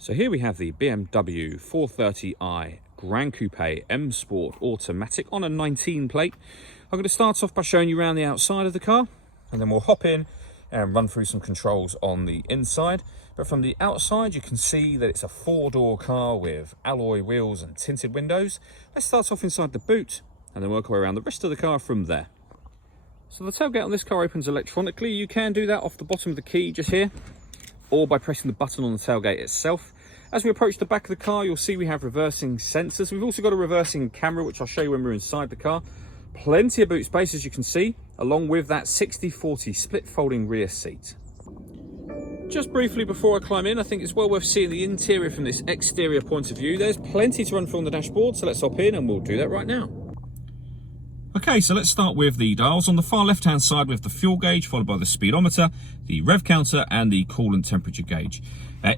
So here we have the BMW 430i Gran Coupe M Sport Automatic on a 19 plate. I'm going to start off by showing you around the outside of the car, and then we'll hop in and run through some controls on the inside. But from the outside, you can see that it's a four-door car with alloy wheels and tinted windows. Let's start off inside the boot and then work our way around the rest of the car from there. So the tailgate on this car opens electronically. You can do that off the bottom of the key just here, or by pressing the button on the tailgate itself. As we approach the back of the car, you'll see we have reversing sensors. We've also got a reversing camera, which I'll show you when we're inside the car. Plenty of boot space, as you can see, along with that 60/40 split folding rear seat. Just briefly before I climb in, I think it's well worth seeing the interior from this exterior point of view. There's plenty to run through on the dashboard, so let's hop in and we'll do that right now. Okay, so let's start with the dials. On the far left-hand side, we have the fuel gauge, followed by the speedometer, the rev counter, and the coolant temperature gauge.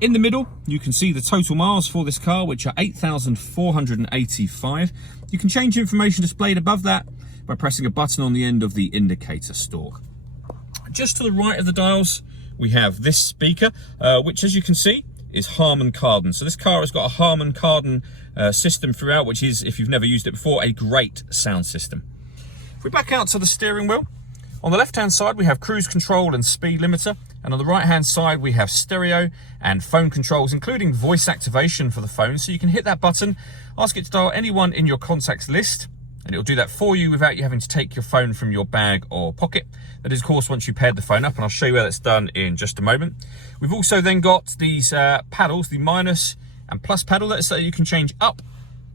In the middle, you can see the total miles for this car, which are 8,485. You can change information displayed above that by pressing a button on the end of the indicator stalk. Just to the right of the dials, we have this speaker, which, as you can see, is Harman Kardon. So this car has got a Harman Kardon system throughout, which is, if you've never used it before, a great sound system. If we back out to the steering wheel, on the left-hand side we have cruise control and speed limiter, and on the right-hand side we have stereo and phone controls, including voice activation for the phone. So you can hit that button, ask it to dial anyone in your contacts list, and it'll do that for you without you having to take your phone from your bag or pocket. That is, of course, once you paired the phone up, and I'll show you how that's done in just a moment. We've also then got these paddles, the minus and plus paddle, that's so you can change up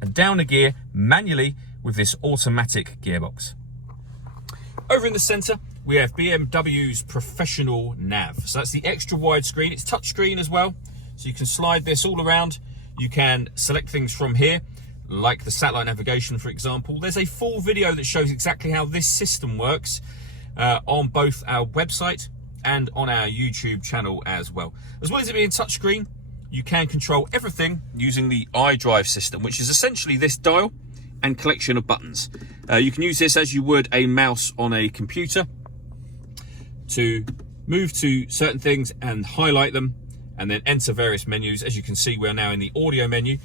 and down a gear manually with this automatic gearbox. Over in the center, we have BMW's professional nav. So that's the extra wide screen. It's touchscreen as well, so you can slide this all around. You can select things from here, like the satellite navigation, for example. There's a full video that shows exactly how this system works on both our website and on our YouTube channel as well. As well as it being touchscreen, you can control everything using the iDrive system, which is essentially this dial and collection of buttons. You can use this as you would a mouse on a computer to move to certain things and highlight them, and then enter various menus. As you can see, we're now in the audio menu.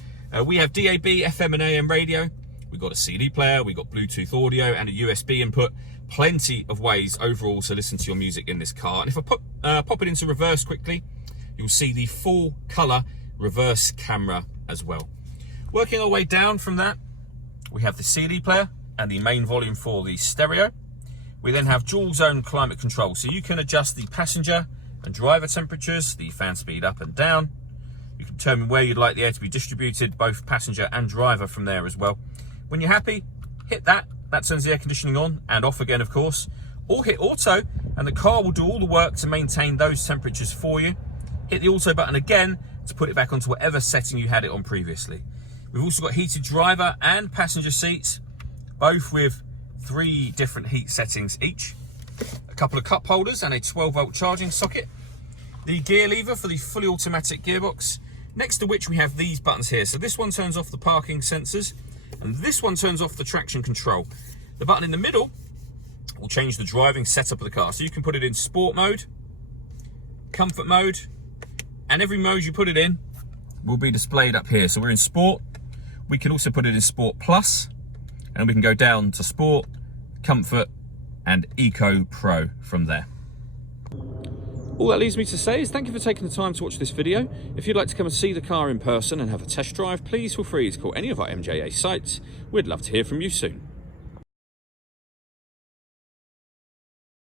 We have DAB, FM and AM radio. We've got a CD player, we've got Bluetooth audio and a USB input. Plenty of ways overall to listen to your music in this car. And if I pop it into reverse quickly, you'll see the full color reverse camera as well. Working our way down from that, we have the CD player and the main volume for the stereo. We then have dual zone climate control, so you can adjust the passenger and driver temperatures, the fan speed up and down. You can determine where you'd like the air to be distributed, both passenger and driver, from there as well. When you're happy, hit that. That turns the air conditioning on and off again, of course. Or hit auto, and the car will do all the work to maintain those temperatures for you. Hit the auto button again to put it back onto whatever setting you had it on previously. We've also got heated driver and passenger seats, both with 3 different heat settings each. A couple of cup holders and a 12-volt charging socket. The gear lever for the fully automatic gearbox, next to which we have these buttons here. So this one turns off the parking sensors, and this one turns off the traction control. The button in the middle will change the driving setup of the car. So you can put it in sport mode, comfort mode, and every mode you put it in will be displayed up here. So we're in sport. We can also put it in Sport Plus, and we can go down to Sport, Comfort, and Eco Pro from there. All that leaves me to say is thank you for taking the time to watch this video. If you'd like to come and see the car in person and have a test drive, please feel free to call any of our MJA sites. We'd love to hear from you soon.